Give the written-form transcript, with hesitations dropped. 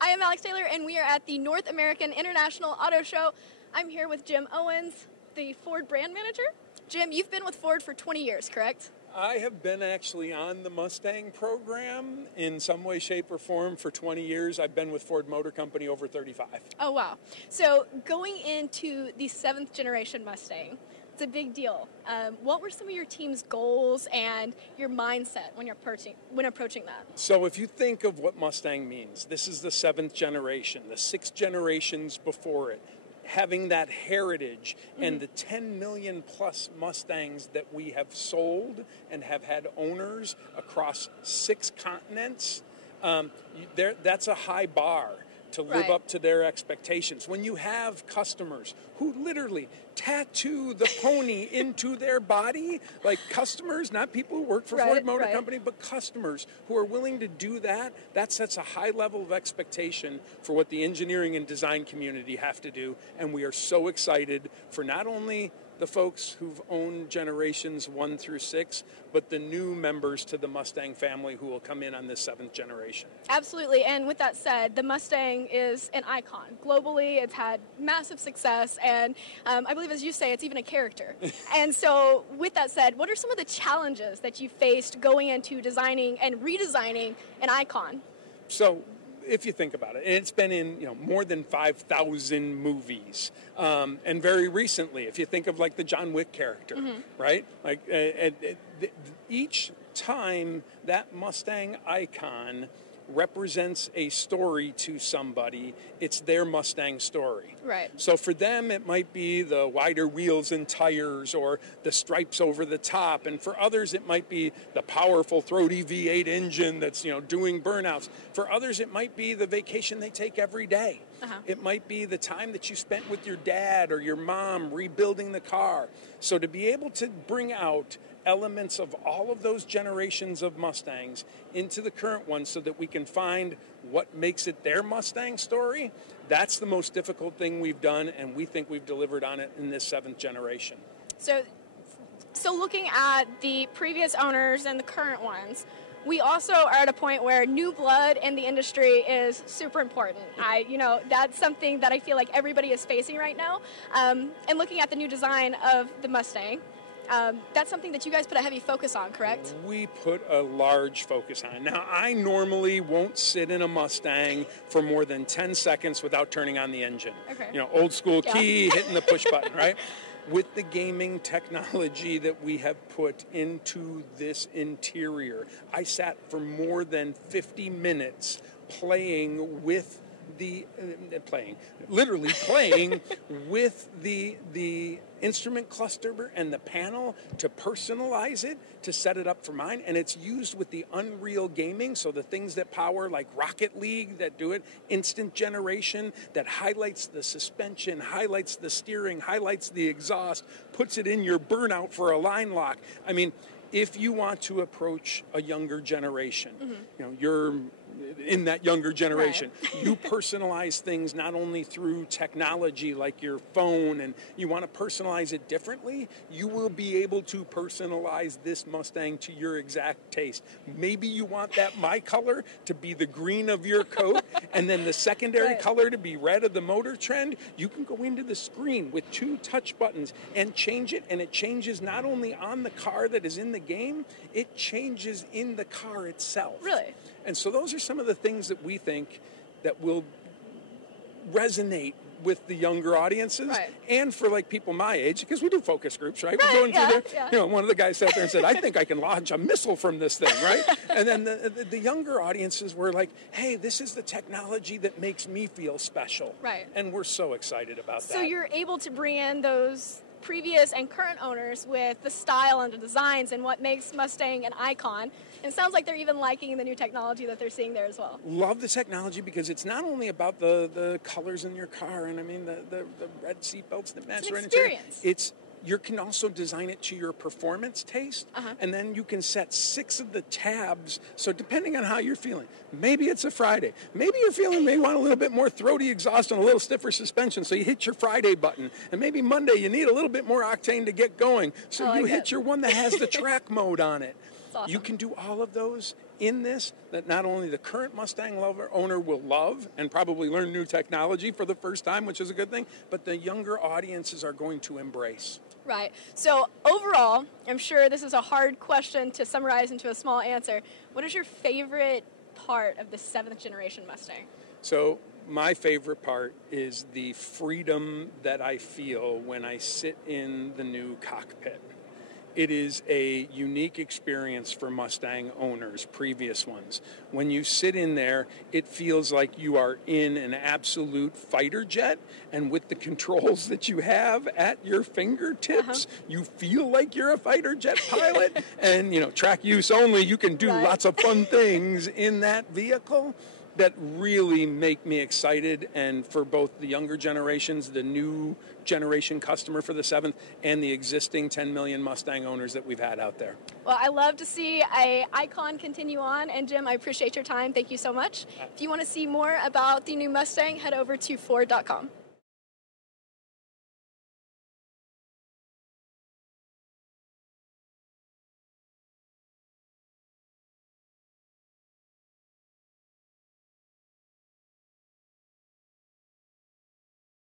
I am Alex Taylor, and we are at the North American International Auto Show. I'm here with Jim Owens, the Ford brand manager. Jim, you've been with Ford for 20 years, correct? I have been actually on the Mustang program in some way, shape, or form for 20 years. I've been with Ford Motor Company over 35. Oh, wow. So going into the 7th generation Mustang, it's a big deal. What were some of your team's goals and your mindset when approaching that? So if you think of what Mustang means, this is the 7th generation, the 6 generations before it. Having that heritage and the 10 million plus Mustangs that we have sold and have had owners across 6 continents, that's a high bar to live up to their expectations. When you have customers who literally tattoo the pony into their body, like customers, not people who work for Ford Motor Company, but customers who are willing to do that, that sets a high level of expectation for what the engineering and design community have to do. And we are so excited for not only the folks who've owned generations 1 through 6, but the new members to the Mustang family who will come in on this 7th generation. Absolutely, and with that said, the Mustang is an icon. Globally, it's had massive success, and I believe, as you say, it's even a character. And so, with that said, what are some of the challenges that you faced going into designing and redesigning an icon? So, if you think about it, and it's been in more than 5,000 movies, and very recently, if you think of like the John Wick character, right? Like each time that Mustang icon represents a story to somebody, it's their Mustang story. Right. So for them, it might be the wider wheels and tires or the stripes over the top. And for others, it might be the powerful, throaty V8 engine that's, doing burnouts. For others, it might be the vacation they take every day. It might be the time that you spent with your dad or your mom rebuilding the car. So to be able to bring out elements of all of those generations of Mustangs into the current one so that we can find what makes it their Mustang story, that's the most difficult thing we've done, and we think we've delivered on it in this 7th generation. So looking at the previous owners and the current ones, we also are at a point where new blood in the industry is super important. That's something that I feel like everybody is facing right now. And looking at the new design of the Mustang, that's something that you guys put a heavy focus on, correct? We put a large focus on. Now, I normally won't sit in a Mustang for more than 10 seconds without turning on the engine. Okay. Old school key, hitting the push button, right? With the gaming technology that we have put into this interior, I sat for more than 50 minutes playing with with the instrument cluster and the panel to personalize it, to set it up for mine. And it's used with the Unreal gaming, so the things that power like Rocket League that do it, instant generation, that highlights the suspension, highlights the steering, highlights the exhaust, puts it in your burnout for a line lock. I mean, if you want to approach a younger generation, you're in that younger generation. Right. You personalize things not only through technology like your phone, and you want to personalize it differently, you will be able to personalize this Mustang to your exact taste. Maybe you want that my color to be the green of your coat, and then the secondary color to be red of the MotorTrend. You can go into the screen with 2 touch buttons and change it, and it changes not only on the car that is in the game, it changes in the car itself. Really? And so those are some of the things that we think that will resonate with the younger audiences, and for like people my age, because we do focus groups, right? We're going through there. One of the guys sat there and said, I think I can launch a missile from this thing, right? And then the younger audiences were like, hey, this is the technology that makes me feel special. Right. And we're so excited about that. So you're able to bring in those previous and current owners with the style and the designs and what makes Mustang an icon. And it sounds like they're even liking the new technology that they're seeing there as well. Love the technology because it's not only about the colors in your car, and I mean the red seat belts that match. It's an experience. You can also design it to your performance taste, and then you can set 6 of the tabs. So depending on how you're feeling, maybe it's a Friday. Maybe you're feeling maybe want a little bit more throaty exhaust and a little stiffer suspension, so you hit your Friday button. And maybe Monday you need a little bit more octane to get going, so you hit your one that has the track mode on it. Awesome. You can do all of those in this that not only the current Mustang owner will love and probably learn new technology for the first time, which is a good thing, but the younger audiences are going to embrace. Right. So overall, I'm sure this is a hard question to summarize into a small answer. What is your favorite part of the 7th generation Mustang? So my favorite part is the freedom that I feel when I sit in the new cockpit. It is a unique experience for Mustang owners, previous ones. When you sit in there, it feels like you are in an absolute fighter jet, and with the controls that you have at your fingertips, you feel like you're a fighter jet pilot. And, track use only, you can do lots of fun things in that vehicle that really make me excited, and for both the younger generations, the new generation customer for the 7th, and the existing 10 million Mustang owners that we've had out there. Well, I love to see an icon continue on, and Jim, I appreciate your time. Thank you so much. If you want to see more about the new Mustang, head over to Ford.com.